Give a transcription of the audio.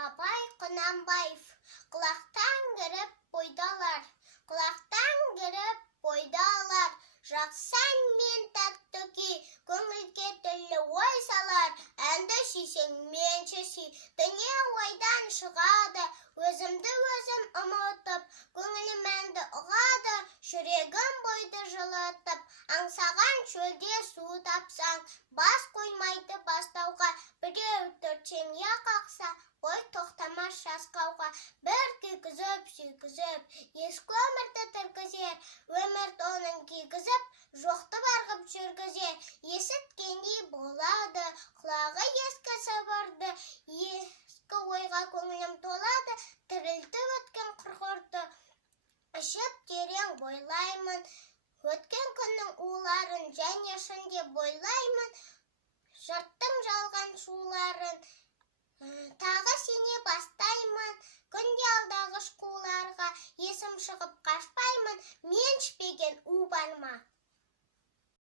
Абай Құнанбаев. Құлақтан кіріп бойдалар, құлақтан кіріп бойдалар. Жақсан мен тәттіки, көңілге түрлі ой салар. Әнді сүйсең менші сүй, дүние ойдан шығады. Өзімді өзім ұмытып, көңілім әнді ұғады. Жүрегім бойды жылытып, аңсаған шөлде су тапсаң, бас қоймайды бастауға. Біреу төртсең я қақса, ой тоқтамас жасқауға. Бір күйгізіп, сүйгізіп, ескі өмірді тіркізер. Өмір оның күйгізіп, жоқты барғып жүргізер. Есіткендей болады, құлағы ескі сыбырды. Ескі ойға көңілім толады, тірілтіп өткен құрғырды. Ішіп терең бойлаймын, өткен күннің уларын, және шынде бойлаймын. Жұрттың жалған шуларын, тағы сене бастаймын. Күнде алдағыш қуларға есім шығып қашпаймын. Мен ішпеген у бар ма?